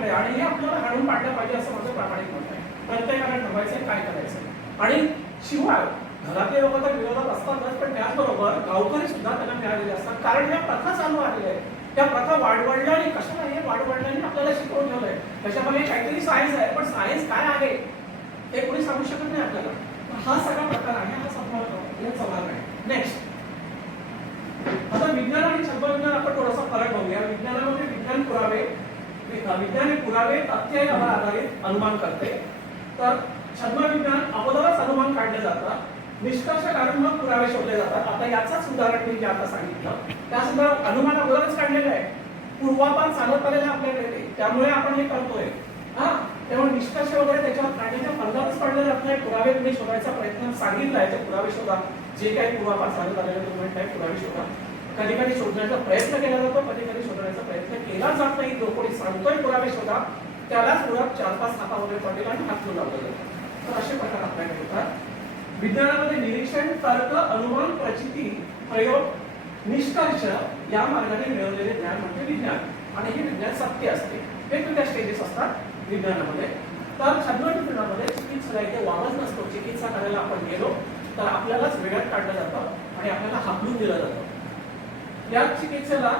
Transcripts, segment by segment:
आपल्याकडे आणि हे आपल्याला हाणून पाडलं पाहिजे असं माझं प्रामाणिक मत आहे. प्रत्येकाला ठरवायचं काय करायचं आणि शिवाय घरातले लोक तर विरोधात असतातच पण त्याचबरोबर गावकरी सुद्धा त्यांना मिळालेले असतात. कारण ह्या प्रथा चालू आलेल्या आहेत. त्या प्रथा वाढवडल्याने कशाला हे वाढवडल्याने आपल्याला शिकवून ठेवलंय. त्याच्यामध्ये काहीतरी सायन्स आहे पण सायन्स काय आहे ते कोणी सांगू शकत नाही आपल्याला. हा सगळा प्रकार आहे हा सवाल हे सवाल आहे. नेक्स्ट आता विज्ञान आणि छद्मविज्ञान आपण थोडासा फरक बघूया विज्ञानामध्ये विज्ञान पुरावे विज्ञान पुरावे तथ्यावर आधारित अनुमान करते. तर छद्मविज्ञान अगोदरच अनुमान काढले जातात निष्कर्ष कारण मग पुरावे शोधले जातात. आता याचाच उदाहरण मी जे आता सांगितलं. त्या सुद्धा अनुमान अगोदरच काढलेलं आहे. पूर्वापार चालत आलेलं आपल्याकडे त्यामुळे आपण हे करतोय. हा त्यामुळे निष्कर्ष वगैरे त्याच्यावर काढण्याच्या फलकातच जात नाही पुरावे तुम्ही शोधायचा प्रयत्न सांगितलाय पुरावे शोधा. जे काही पूर्वापार चालत आलेलं तुम्ही म्हणताय पुरावे शोधा. कधी कधी शोधण्याचा प्रयत्न केला जातो कधी कधी शोधण्याचा प्रयत्न केला जात नाही. जो कोणी सांगतोय पुरावे शोधा त्यालाच मुळात चार पाच थापा वगैरे पडेल आणि हात लावलं जातं तर असे प्रकार आपल्याकडे होतात. विज्ञानामध्ये निरीक्षण तर्क अनुमान प्रचिती प्रयोग निष्कर्ष या मार्गाने मिळवलेले ज्ञान म्हणजे विज्ञान. आणि हे विज्ञान सत्य असते. वेगवेगळ्या स्टेजेस असतात? विज्ञानामध्ये. तर छद्मविज्ञानामध्ये चिकित्सा इथे वावच नसतो चिकित्सा करायला आपण गेलो तर आपल्यालाच वेगळ्यात काढलं जातं आणि आपल्याला हाकलून दिलं जातं. या चिकित्सेला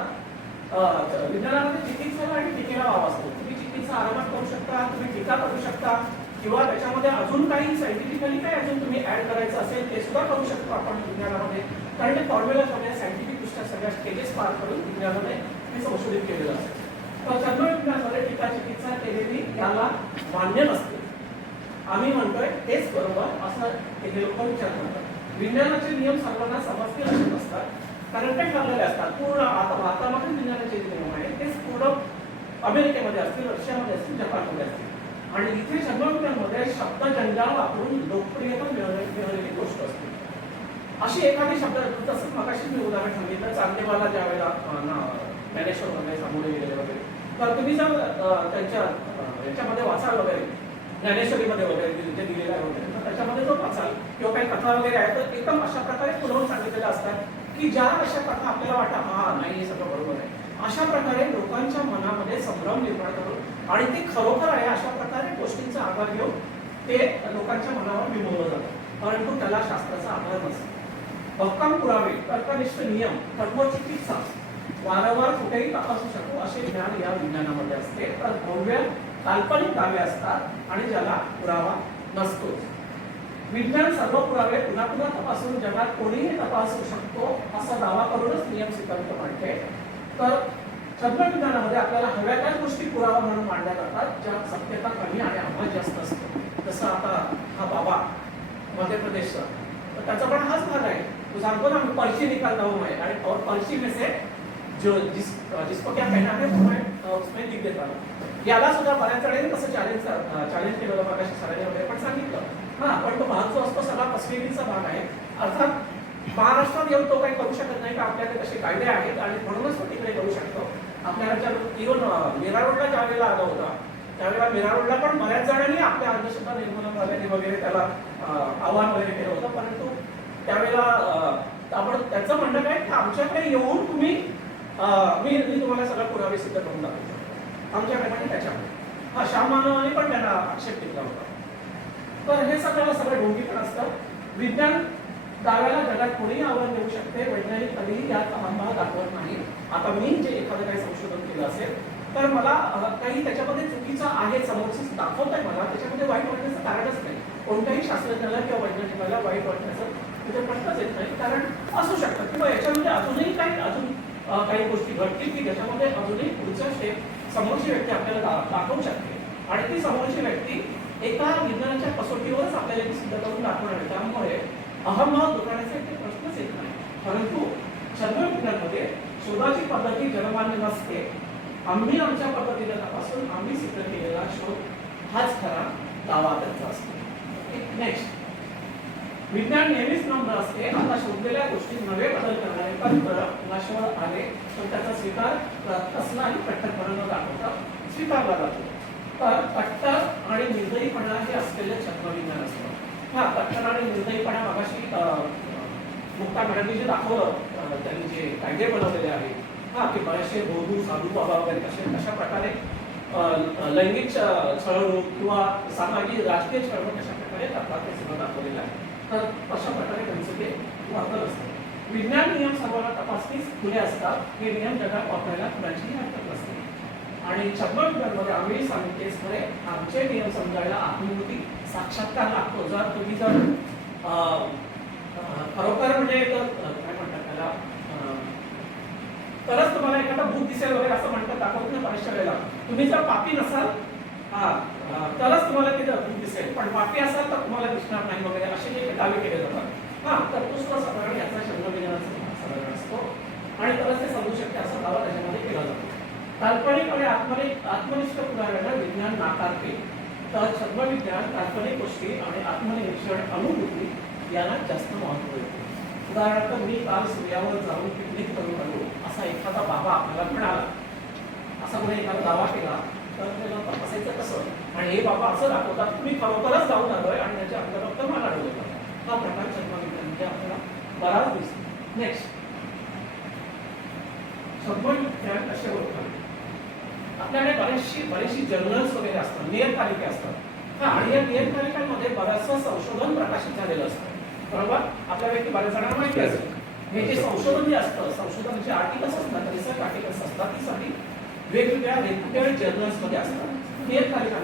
विज्ञानामध्ये चिकित्सेला आणि टीकेला वाव असतो. तुम्ही चिकित्सा आरामात करू शकता तुम्ही टीका करू शकता किंवा त्याच्यामध्ये अजून काही सायंटिफिकली काही अजून तुम्ही ऍड करायचं असेल ते सुद्धा करू शकतो आपण विज्ञानामध्ये. कारण ते फॉर्म्युला सगळ्या सायंटिफिक दृष्ट्या सगळ्या स्टेजेस पार करून विज्ञानामध्ये हे संशोधित केलेलं असतं. तर चंद्रविज्ञानामध्ये टीका चिकित्सा केलेली याला मान्य नसते. आम्ही म्हणतोय तेच बरोबर असं हे लोक विचार करतात. विज्ञानाचे नियम सर्वांना समजतील असे नसतात. कारण ते असतात. पूर्ण आता भारतामध्ये विज्ञानाचे जे नियम आहेत तेच पूर्ण अमेरिकेमध्ये असतील रशियामध्ये असतील जपानमध्ये असतील. आणि इथे शब्दविज्ञानमध्ये शब्दजंजाळ वापरून लोकप्रियता मिळवलेली गोष्ट असते. अशी एखादी शब्द तसंच मगाशी मी उदाहरण सांगितलं चांदेवाला ज्या वेळेला ज्ञानेश्वर वगैरे सामोरे गेले वगैरे तर तुम्ही जर त्यांच्या याच्यामध्ये वाचाल वगैरे ज्ञानेश्वरीमध्ये वगैरे जे जे दिलेलं आहे वगैरे तर त्याच्यामध्ये जो वाचाल किंवा काही कथा वगैरे आहे तर एकदम अशा प्रकारे पुरवून सांगितलेल्या असतात. की ज्या अशा कथा आपल्याला वाटतं हा नाही हे सगळं बरोबर आहे. अशा प्रकारे लोकांच्या मनामध्ये संभ्रम निर्माण करून आणि ते खरोखर आहे अशा प्रकारे गोष्टींचा आधार घेऊन ते लोकांच्या मनावर बिंबवलं जातं परंतु त्याला शास्त्राचा आधार नसतो. भक्कम पुरावे तर्कनिष्ठ नियम तत्वचिकित्सा वारंवार कुठेही तपासू शकतो असे ज्ञान या विज्ञानामध्ये असते. तर भव्य काल्पनिक दावे असतात आणि ज्याला पुरावा नसतोच. विज्ञान सर्व पुरावे पुन्हा पुन्हा तपासून जगात कोणीही तपासू शकतो असा दावा करूनच नियम सिद्धांत मांडते तर छद्मविज्ञानामध्ये आपल्याला हव्या त्या गोष्टी पुरावा म्हणून मांडल्या जातात ज्या सत्यता कमी आणि आवाज जास्त असतो. जसं आता हा बाबा मध्य प्रदेशचा. तर त्याचा पण हाच भाग आहे. तो सांगतो ना मी पर्ची निकालता हो हूं मैं आणि और पर्ची में से जो जिस जिसको क्या कहना है वो उसमें दिख देता याला सुद्धा बऱ्याच वेळेने कसं चॅलेंज चॅलेंज केलं होतं सरांनी वगैरे पण सांगितलं. हा पण तो भाग जो असतो सगळा फसवेगीचा भाग आहे. अर्थात महाराष्ट्रात येऊन तो काही करू शकत नाही का? आपल्याकडे तसे कायदे आहेत आणि म्हणूनच तो तिकडे करू शकतो. आपल्या इव्हन मीरा रोडला ज्या वेळेला आला होता त्यावेळेला मीरा रोडला पण बऱ्याच जणांनी आपल्या अंधश्रद्धा निर्मूलन झाल्याने वगैरे त्याला आव्हान वगैरे केलं होतं. परंतु त्यावेळेला आपण त्याचं म्हणणं काय? की आमच्याकडे येऊन तुम्ही मी मी तुम्हाला सगळं पुरावे सिद्ध करून दाखवतो. आमच्याकडे म्हणजे त्याच्यामध्ये. हा श्याम मानवाने पण त्याला आक्षेप घेतला होता. तर हे सगळं सगळं ढोंगीपण असतं. विज्ञान दाव्याला जगात कोणीही आव्हान देऊ शकते वैज्ञानिक कधीही यात आम्हाला दाखवत नाही. आता मी जे एखादं काही संशोधन केलं असेल तर मला काही त्याच्यामध्ये चुकीचं आहे समोरच दाखवत आहे मला त्याच्यामध्ये वाईट वाटण्याचं कारणच नाही. कोणत्याही शास्त्रज्ञाला किंवा वैज्ञानिकाला वाईट वाटण्याचं तिथे प्रश्नच येत नाही कारण असू शकतं. किंवा याच्यामध्ये अजूनही काही अजून काही गोष्टी घडतील की ज्याच्यामध्ये अजूनही पुढचं स्टेप समोरची व्यक्ती आपल्याला दाखवू शकते. आणि ती समोरची व्यक्ती एका विज्ञानाच्या कसोटीवरच आपल्याला ती सिद्ध करून दाखवणार आहे. त्यामुळे अहमभाव दुखाण्याचा ते प्रश्नच येत नाही. परंतु छद्मविज्ञानमध्ये शोधाची पद्धती जनमान्य नसते. आम्ही आमच्या पद्धतीने तपासून आम्ही सिद्ध केलेला शोध हाच खरा दावा त्यांचा असतो. नेक्स्ट विज्ञान नेहमीच नम्र असते. आता शोधलेल्या गोष्टी नवे बदल करणारे तंत्र नश्वर आले. तर त्याचा स्वीकार असला आणि कट्टरपणा न दाखवता स्वीकारला जातो. तर कट्टर आणि निर्दयीपणा हे असलेले छद्मविज्ञान असतं. हा कट्टर आणि निर्दयीपणा मगाशी मुक्ता मॅडमनी जे दाखवलं त्यांनी जे कायदे बनवलेले आहेत हा की बरेचसे बोधू साधू बाबा वगैरे कसे कशा प्रकारे लैंगिक छ- छळवणूक किंवा सामाजिक राजकीय छळवणूक कशा प्रकारे करतात ते सगळं दाखवलेलं आहे. तर अशा प्रकारे त्यांचं ते वापर असतं. विज्ञान नियम सर्वांना तपासणीच खुले असतात. हे नियम जगात वापरायला कुणाचीही हरकत नसते. आणि छप्पन विज्ञानमध्ये आम्ही सांगितले आमचे नियम समजायला आत्मभूती साक्षात्कार लागतो. जर तुम्ही जर खरोखर म्हणजे तर काय म्हणतात त्याला तरच तुम्हाला एखादा भूत दिसेल वगैरे असं म्हणतात दाखवत नाही बऱ्याचशा वेळेला. तुम्ही जर पापी नसाल हा तरच तुम्हाला ते भूत दिसेल. पण पापी असाल तर तुम्हाला दिसणार नाही वगैरे असे जे दावे केले जातात. हा तर तो सुद्धा साधारण याचा शब्द विज्ञानाचा साधारण असतो. आणि तरच ते समजू शकते असा दावा त्याच्यामध्ये केला काल्पनिक आणि आत्मनिक आत्मनिष्ठ पुराव्याला विज्ञान नाकारते. तर शब्दविज्ञान काल्पनिक गोष्टी आणि आत्मनिरीक्षण अनुभूती यांना जास्त महत्त्व देते. उदाहरणार्थ मी काल सूर्यावर जाऊन पिकनिक करून आलो. असा एखादा बाबा आपल्याला म्हणाला असा कोणी एखादा दावा केला तर त्याला तपासायचं कसं? आणि हे बाबा असं दाखवतात मी खरोखरच जाऊन आलोय आणि त्याच्या फक्त मला आढळलं हा प्रकार शब्दविज्ञानामध्ये आपल्याला बराच दिसतो. नेक्स्ट शब्दविज्ञान कसे ओळखावे आपल्याकडे बरेचशी बरेचशी जर्नल्स वगैरे असतात नियतकालिके असतात. हा आणि या नियतकालिकांमध्ये बऱ्याचसं संशोधन प्रकाशित झालेलं असतं. बरोबर? आपल्यापैकी बऱ्याच जणांना माहिती असेल. हे जे संशोधन जे असतं संशोधनाचे आर्टिकल्स असतात रिसर्च आर्टिकल्स असतात ती सगळी वेगवेगळ्या वेगवेगळ्या जर्नल्समध्ये असतात. नियतकालिकांना